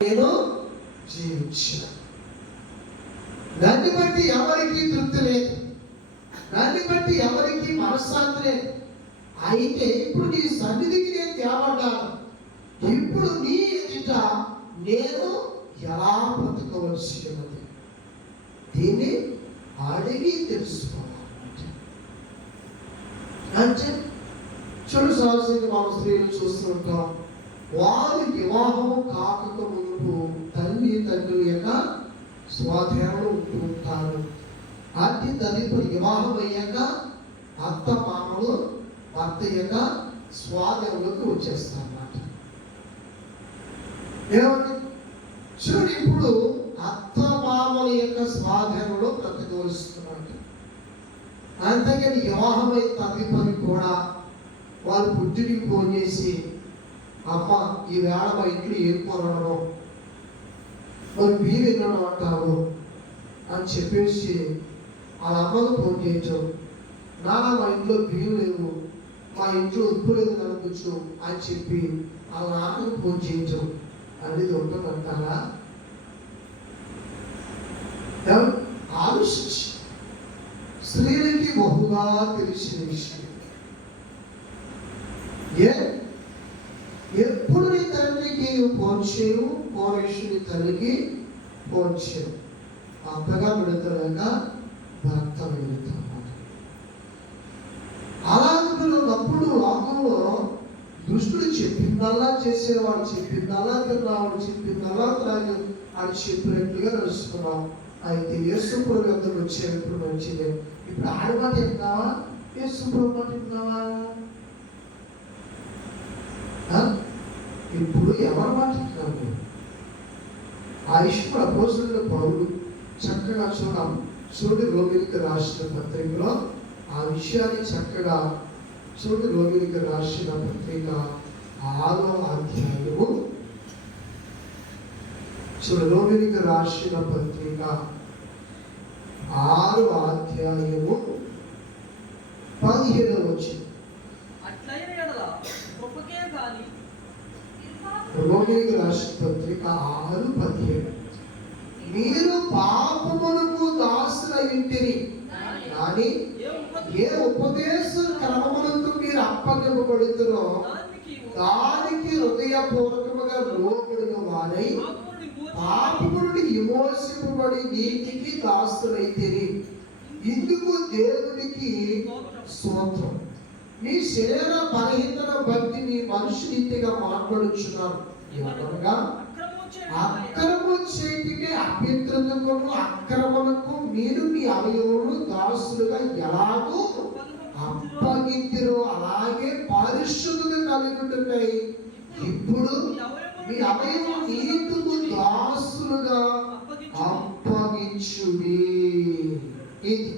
నేను జీవించిన. దాన్ని బట్టి ఎవరికి తృప్తి లేదు. దాన్ని బట్టి ఎవరికి మనశ్శాంతి లేదు. అయితే ఇప్పుడు నీ సన్నిధికి నేను తేవడ్డాను ఇప్పుడు నీ ఎదుట నేను ఎలా బ్రతకవలసి ఉన్నది దీన్ని అడిగి తెలుసుకోవాలంటే అంటే చూడు సహజంగా మన స్త్రీలు చూస్తూ ఉంటాం. వారు వివాహం కాకముందు తండ్రి యొక్క స్వాధీనంలో ఉంటూ ఉంటారు. అతి తదుపరి వివాహం అయ్యాక అత్త మామలు భర్త యొక్క స్వాధీనంలోకి వచ్చేస్తారన్నమాట. ఏమండి? చూడు ఇప్పుడు అత్త మామల యొక్క స్వాధీనంలో బ్రతకవలస్తున్నాడు అంతేకాని వివాహమై తదుపరి కూడా వారు పుట్టినికి ఫోన్ చేసి అమ్మ ఈ వేళ మా ఇంట్లో ఏం కొనడము మరి మీరు వినడం అంటారు అని చెప్పేసి వాళ్ళ అమ్మకు ఫోన్ చేయించాం నాన్న మా ఇంట్లో బియ్యం లేవు మా ఇంట్లో ఉప్పు లేదు కనుకొచ్చు అని చెప్పి వాళ్ళ నాన్నకు ఫోన్ చేయించాం అనేది ఉంటుందంటారా ఆలోచించి. స్త్రీలకి బహుగా తెలిసిన విషయం. ఏ? ఎప్పుడు పోచేవు పోరేషుని తల్లికి పోచేవు చేయు అత్తగా వెళుతున్నాక భర్త వెళుతున్నాడు అలాంటి ఉన్నప్పుడు లోకంలో దుష్టుడు చెప్పిందల్లా చేసేవాడు చెప్పిందల్లా తిన్నావాడు చెప్పిందల్లా త్రాగి అని చెప్పినట్టుగా నడుస్తున్నాం అయితే యేసుప్రభు వద్దకు వచ్చేటప్పుడు మంచిదే. ఇప్పుడు ఆడమాట వింటున్నావా? యేసుప్రభు మాట వింటున్నావా ఆ? ఇప్పుడు ఎవరు మాట్లాడుతున్నారు ఆయుష్మ అపోసుల పౌరులు చక్కగా చూడాలి చూడు రోగినికి రాసిన పత్రికలో ఆ విషయాన్ని చక్కగా చూడు రోగినికి రాసిన పత్రిక ఆరో అధ్యాయము చూడు రోగినికి రాసిన పత్రిక ఆరు అధ్యాయము పదిహేను వచ్చింది రోగికి రాసిన పత్రిక ఆరు పదిహేడు మీరు పాపములకు దాసుల ఇంటిని కానీ ఏ ఉపదేశ క్రమములకు మీరు అప్పగింపబడుతున్నో దానికి హృదయపూర్వకముగా లోబడిన వారై పాపముని పాపము నుండి విమోచింపబడి నీతికి దాస్తులైతే ఇందుకు దేవునికి స్తోత్రం. నీ శరీర బలహీనత బట్టి నీ మనిషి నీతిగా మాట్లాడుచున్నాను అక్రము చేతికి అభ్యంతరములకు అక్రమలకు మీరు మీ అవయవులు దాసులుగా ఎలాగో అప్పగింతిరో అలాగే పరిశుద్ధులు కలుగుతున్నాయి ఇప్పుడు మీ అవయవం నీతుకు దాసులుగా అప్పగించుడి. ఇది.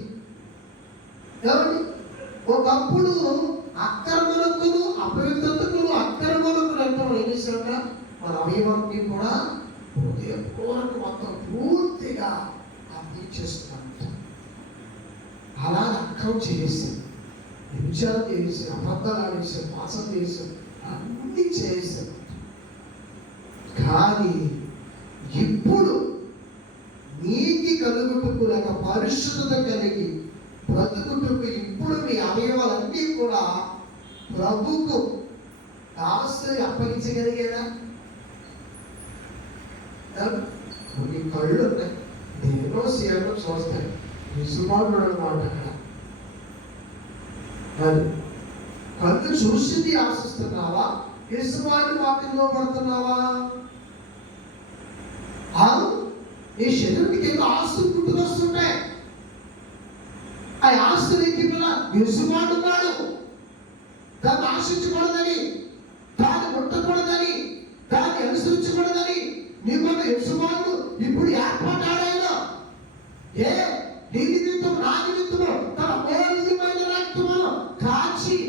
ఒకప్పుడు హృదయపూర్వక మొత్తం పూర్తిగా అప్పగించేస్తున్నారంట అలా అక్రమం చేసేసారు విచారం చేసి అబద్ధాలు ఆడేసారు మాసం చేశారు అన్నీ చేశారు కానీ ఇప్పుడు నీతి కలుగుటకు లేక పరిశుద్ధత కలిగి బ్రతుకుటకు ఇప్పుడు మీ అవయవాలన్నీ కూడా ప్రభుకు దాసు అప్పగించగలిగేదా కొన్ని కళ్ళు ఉన్నాయి నేను సీఎంలో చూస్తాయి నిజమాడు అనమాట అది కళ్ళు చూసింది ఆశిస్తున్నావా యజమాని వాటిలో పడుతున్నావా ఈ శరీరానికి ఏదో ఆస్తులు పుట్టుకొస్తుంటాయి ఆ ఆస్తులకి యజమాని ఉన్నాడు దాన్ని ఆశించకూడదని దాన్ని ముట్టకూడదని దాన్ని అనుసరించకూడదని నీకున్న యజమానుడు ఇప్పుడు ఏర్పడ్డాడైనా ఏ నీ నిమిత్తం నా నిమిత్తము తన మౌలికమైన రక్తమును కాచి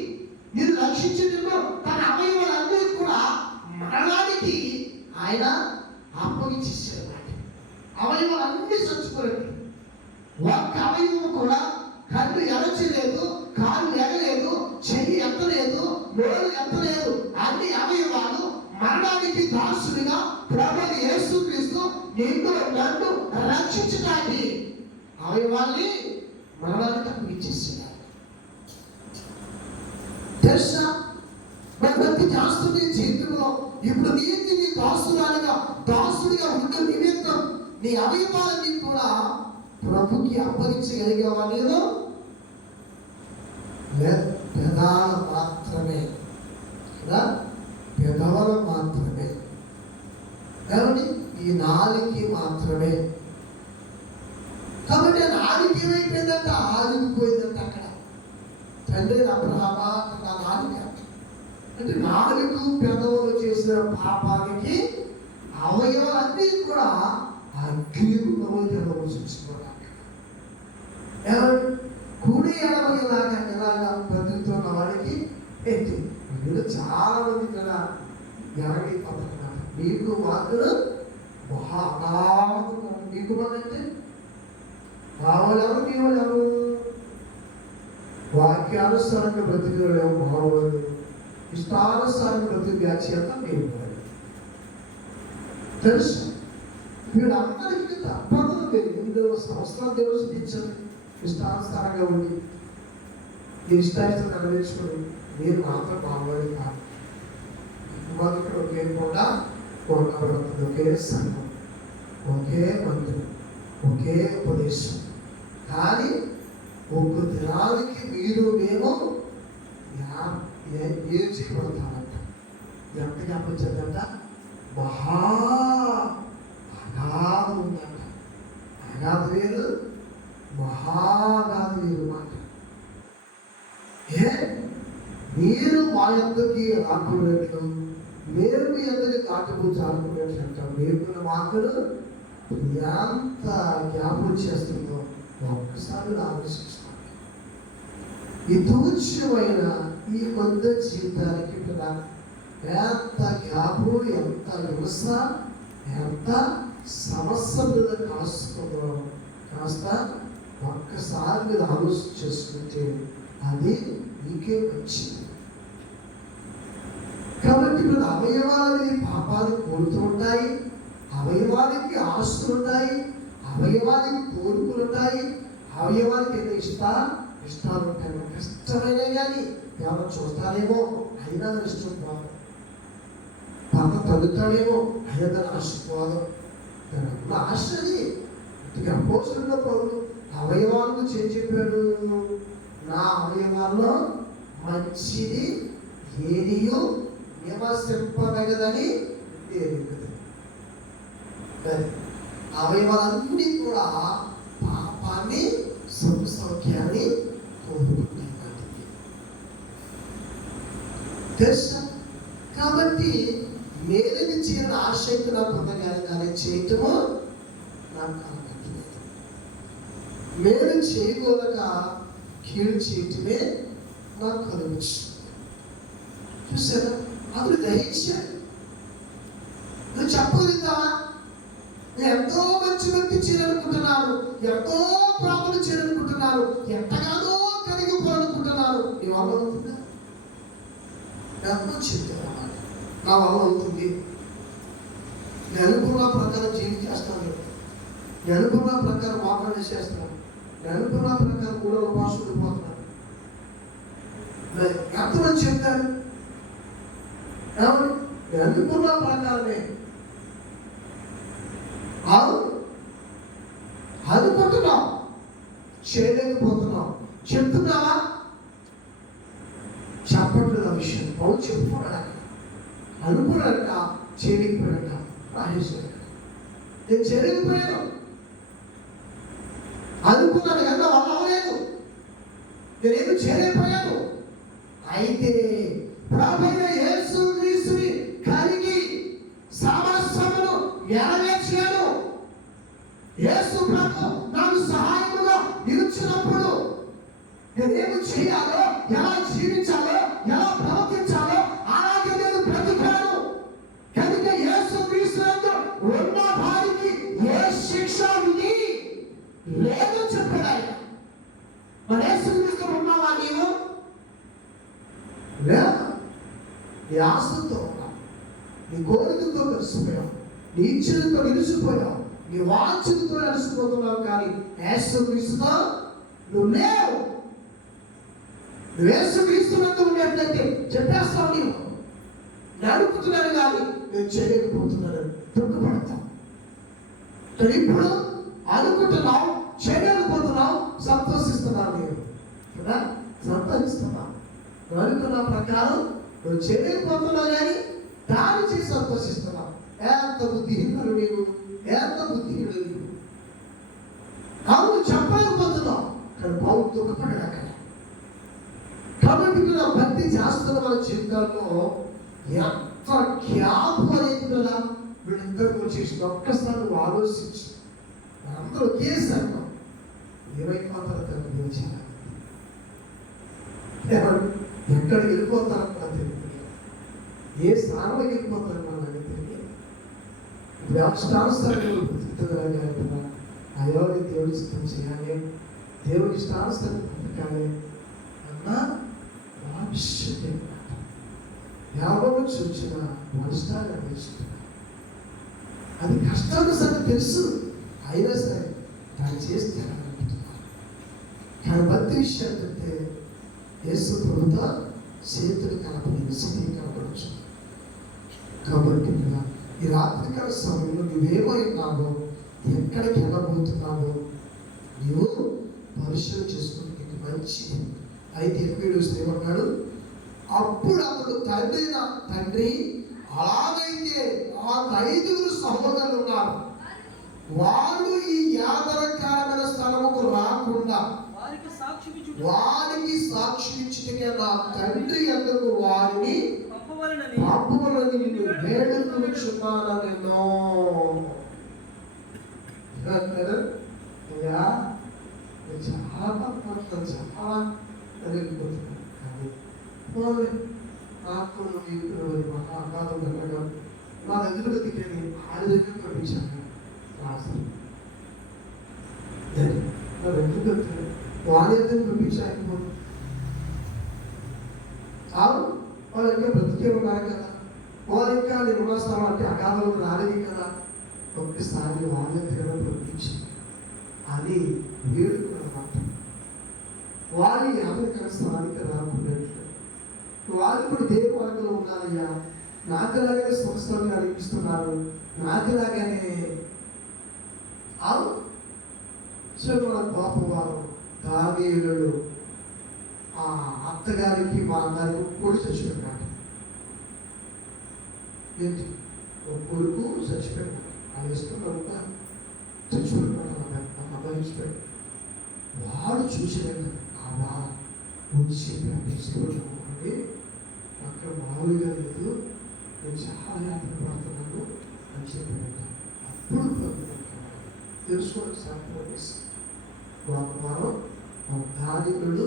నేను రక్షించటము తన అవయవాలన్నీ కూడా మరణానికి ఆయన అప్పగించేసాడు అన్ని చచ్చిపోయాడు ఒక్క అవయవం కూడా కన్ను ఎరచలేదు కాలు ఎగలేదు చెయ్యి ఎత్తలేదు నోరు ఎత్తలేదు. అన్ని అవయవాలు మరణానికి దాసుడిగా ప్రభు యేసుక్రీస్తు నిన్ను నన్ను రక్షించడానికి అవయవాల్ని మరణానికి అప్పగించేస్తున్నాడు. తెలుసా? మరి ప్రతి దాసుని జీవితంలో ఇప్పుడు నీతి నీ దాస్తురాలుగా దాస్తుడిగా ఉన్న నిమిత్తం నీ అవయవాలని కూడా ప్రభుకి అప్పగించగలిగేవా లేదు? పెదాలు మాత్రమే. కదా? పెదవులు మాత్రమే. కాబట్టి ఈ నాలుగు మాత్రమే. కాబట్టి నాలుగు ఏమైపోయిందంట? ఆగిపోయిందంట అక్కడ. తండ్రి అబ్రహమా? అంటే నాలుగు పెదవులు చేసిన పాపానికి అవయవాలన్నీ కూడా అగ్నిగుణంలో చూసుకోవాలి ఎవరు? కుడి ఎడమలాగా ఎలాగా బతుకుతున్న వాడికి ఎత్తి. వీళ్ళు చాలా మంది కదా ఇక్కడ ఎరగిపోతున్నారు మీకు మాత్రం మహా మీకు మన అంటే? మామూలు ఎవరు మీ వాక్యానుసారంగా బ్రతికేవాళ్ళు మామూలు ఇష్టానుసారం బ్రతికి చేత మీరు తెలుసు వీళ్ళందరికీ తప్పదు మీరు ఎనిమిది సంవత్సరాలు దేవుడు ఇచ్చారు ఇష్టానుసారంగా ఉండి మీ ఇష్టాయిష్టం నెరవేర్చుకుని మీరు మాత్రం మామూలు కాదు మొదటి ఒకే కూడా కొనబడుతుంది ఒకే సంఘం ఒకే మంత్రం ఒకే ఉపదేశం కానీ ఒక్క దినానికి మీరు మేము యా- ఏ- ఏం చేయబడతామంట ఎంత జ్ఞాపించదంట మహా అగాధం ఉందంట. అగాధ వేరు మహాగాధ వేరు మాట. ఏ? మీరు మా యొక్కకి రాకున్నట్లు మీరు మీ అందరికి కాటుకు చాలుకున్నట్లు మీరు మాటలు ఎంత జ్ఞాపకం చేస్తుందో ఒక్కసారి ఆలోచించుకోండి ఈ తూచ్యమైన ఈ కొత్త జీవితానికి కూడా ఎంత గ్యాపు ఎంత హింస ఎంత సమస్య మీద కాస్తుందో కాస్త ఒక్కసారి మీరు ఆలోచన చేసుకుంటే అది మీకే వచ్చింది కాబట్టి మన అవయవాలని పాపాలు కోరుతూ ఉంటాయి అవయవానికి ఆస్తులు ఉంటాయి అవయవానికి కోరికలు ఉంటాయి అవయవానికి ఎన్నో ఇష్ట? కష్టాలు ఉంటాయి కష్టమైనా కానీ దేవుడు చూస్తారేమో అయినా దాని ఇష్టం పోదు పాప తగ్గుతాడేమో అయినా దాని ఆశ పోదు ఉన్న ఆశ అది ఇక అపోసరంలో పౌరులు అవయవాలకు చేసి నా అవయవాల్లో మంచిది ఏదియో విమర్శింపదగదని ఎరుగుతుంది అవయవాలన్నీ కూడా పాపాన్ని సంసౌఖ్యాన్ని తెలుసా? కాబట్టి మేలని చేయని ఆశక్తి నాకు పొందగాలి కానీ చేయటము నాకు కలగట్లేదు మేలు చేయగలక కీడు చేయటమే నాకు కలుగుచ్చు చూసారా? అతను గ్రహించాడు. నువ్వు చెప్పలేదా నేను ఎంతో మంచి మంచి చేయాలనుకుంటున్నాను. ఎంతో ప్రాములు చేయాలనుకుంటున్నాను. ఎంతగానో నీ వల్ల అవుతుందా? ఎంతో నా వల్ల అవుతుంది. నేను అనుకున్న ప్రకారం జీవించేస్తాను నేను అనుకున్న ప్రకారం వాగ్దానం చేస్తాను. అనుకున్న ప్రకారం కూడా ఉపాసుడు పోతున్నాను ఎంతమంది చెప్తారు ఏమని? అనుకున్న ప్రకారమే. అవును అనుకుంటున్నావు చేయలేకపోతున్నావు. చెప్తున్నావా చెప్పట్లేదు ఆ విషయం పౌరు చెప్పుకోవడానికి అనుకున్నాడట చేయలేకపోయాడట రాజేశ్వరి నేను చేయలేకపోయాను అనుకున్నాను కదా వల్ల అవ్వలేదు. నేనేమి చేయలేకపోయాను అయితే ప్రభైన యేసు క్రీస్తుని కలిగి సమస్యలను ఎలా నీవు నీ ఆశతో ఉన్నావు. నీ కోరికతో కలిసిపోయావు నీ ఇచ్చలతో నిలిచిపోయావు. నీ వాంఛలతో నడిచిపోతున్నావు కానీ యేసుక్రీస్తుతో నువ్వు లేవు. నువ్వు యేసుక్రీస్తునందు ఉన్నట్లయితే చెప్పేస్తావు నీవు. నడుపుతున్నాను కానీ నేను చేయలేకపోతున్నాను. దుఃఖపడతావు కానీ ఇప్పుడు అనుకుంటున్నావు చేయలేకపోతున్నావు సంతోషిస్తున్నావు నేను కదా? సంతోషిస్తున్నావు. నువ్వు అనుకున్న ప్రకారం నువ్వు చేయలేకపోతున్నావు కానీ దాని చేసి సంతోషిస్తున్నావు. ఎంత బుద్ధిహీనుడు నీవు? ఎంత బుద్ధిహీనుడు నీవు? అవును చెప్పలేకపోతున్నావు. కానీ బాబు దుఃఖపడ్డాడు అక్కడ. కాబట్టి నా భక్తి చేస్తున్న మన జీవితాల్లో ఎంత జ్ఞాపం అనేది కదా వీళ్ళిద్దరు వచ్చేసి ఒక్కసారి నువ్వు ఆలోచించు. అందరూ ఒకేసారి ఉన్నాం. ఏమైపోతారో తనకు తెలిసిన ఎక్కడికి వెళ్ళిపోతారో నాకు తెలియదు. ఏ స్థానంలో వెళ్ళిపోతారో నాకు తెలియదు. ఇప్పుడు ఇష్టానుసారంగా బ్రతుకుతున్నారని అంటున్నా అయ్యో దేవుడి ఇష్టం చేయాలి దేవుడి ఇష్టానుసారం బ్రతకాలి అన్నా యాభై ఎవరు చూసిన నష్టాలు నేర్చుకున్నా. అది కష్టాలు సరే తెలుసు. అయినా సరే దాన్ని చేస్తే అనుకుంటున్నారు కానీ భక్తి విషయాలు అంటే యేసు ప్రభుత్వ చేతులు కనపడింది సమయం కనపడచ్చు కాబట్టి ఇక్కడ ఈ రాత్రికాల సమయంలో నువ్వేమై ఉన్నావో ఎక్కడికి వెళ్ళబోతున్నావో నువ్వు పరిశీలన చేసుకుని నీకు మంచిది అయితే ఎనిమిది ఏమన్నాడు అప్పుడు అతడు తండ్రి నా తండ్రి అలాగైతే ఆ ఐదుగురు సహోదరులు ఉన్నారు. వాళ్ళు ఈ యాదరకరమైన స్థలముకు రాకుండా వారికి సాక్షి వారికి సాక్షి ఇచ్చిన నా తండ్రి ఎందుకు వారిని పంపవలనని పాపములని నిన్ను వేడుకొనుచున్నాను నేను ఏమంటారు? అయ్యా నేను చాలా పడతాను చాలా కలిగిపోతున్నాను కానీ పోలే నాకు ఇప్పుడు మహాకాలం వెళ్ళగా నా దగ్గర తిరిగి ఆడి దగ్గర పంపించాను రాశాను వాడి దగ్గర పంపించాను వాళ్ళు ఇంకా బ్రతికే ఉన్నారు కదా. వాళ్ళు ఇంకా నిర్మస్థలం అంటే అగాధంలో రాలేదు కదా. ఒక్కసారి వాళ్ళ దగ్గర పంపించి అది వారి యాభై స్థానానికి రాకున్నట్లు వాళ్ళు ఇప్పుడు దేవుని వర్గంలో ఉన్నారయ్యా. నాకులాగానే స్వస్థంగా అనిపిస్తున్నారు నాకులాగానే. అవును సో మన పాపవారం దానియులు ఆ అత్తగారికి మా అన్నగారికి కొడుకు చచ్చిపోయినాడు ఏంటి? ఒక కొడుకు చచ్చిపోయినాడు. ఆ ఇష్టం ఒక చచ్చిపోయినాడు అన్నమాట మా వాడు చూసిన ఆ బాధ ఉంచి తీసుకోండి అక్కడ మామూలుగా లేదు. నేను చాలా యాత్ర పడుతున్నాను అని చెప్పాడు అప్పుడు తెలుసుకోండి సార్ వారం దానికుడు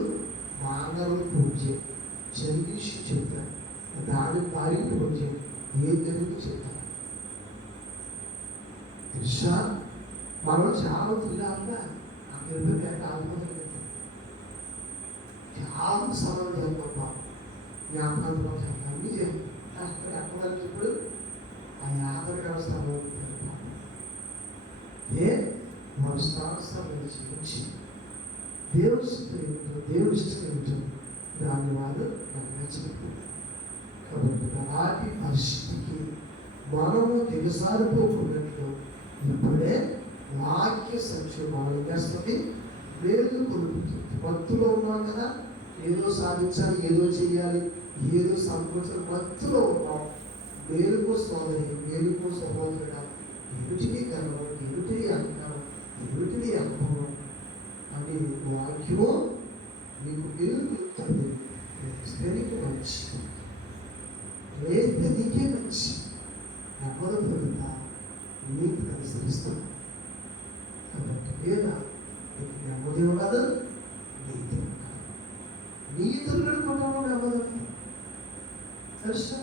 మానవులు పూజ చదివించి చెప్తాడు దాని పారి పూజ ఏ తెలుగు చెప్తాడు తెలుసా మనం చాలా తినాలిగా అక్కడ ఆత్మహత్య చాలా సమయం జరుగుతాం జ్ఞాపకంలో అన్ని అక్కడ అక్కడ ఇప్పుడు ఆ యాదవ వ్యవస్థ ఏ మన నుంచి దేవుడి స్థితి ఏమిటో దేవుడి స్థితి ఏమిటో దాన్ని వాళ్ళు నచ్చలేదు కాబట్టి అలాంటి పరిస్థితికి మనము దిగసారిపోకున్నట్లు ఇప్పుడే వాక్య సత్యం మనం చేస్తుంది వేలు కొలుపుతుంది. మత్తులో ఉన్నాం కదా ఏదో సాధించాలి ఏదో చేయాలి ఏదో సంకోచం మత్తులో ఉన్నాం. మేలుకో సోదరి మేలుకో సహోదరుడా ఏమిటిని గర్వం ఏమిటిని అహంకారం? ఏమిటిని అనుభవం? అని వాక్యము మీకు వెలుగుతుంది స్థితికి మంచి ఏ స్థితికే మంచి ఎవరు పెరుగుతా నీకు అనుసరిస్తాం కాబట్టి లేదా నీకు నెమ్మది కాదు నీతి ఉండదు నీతులు కుటుంబం నెమ్మది తెలుసు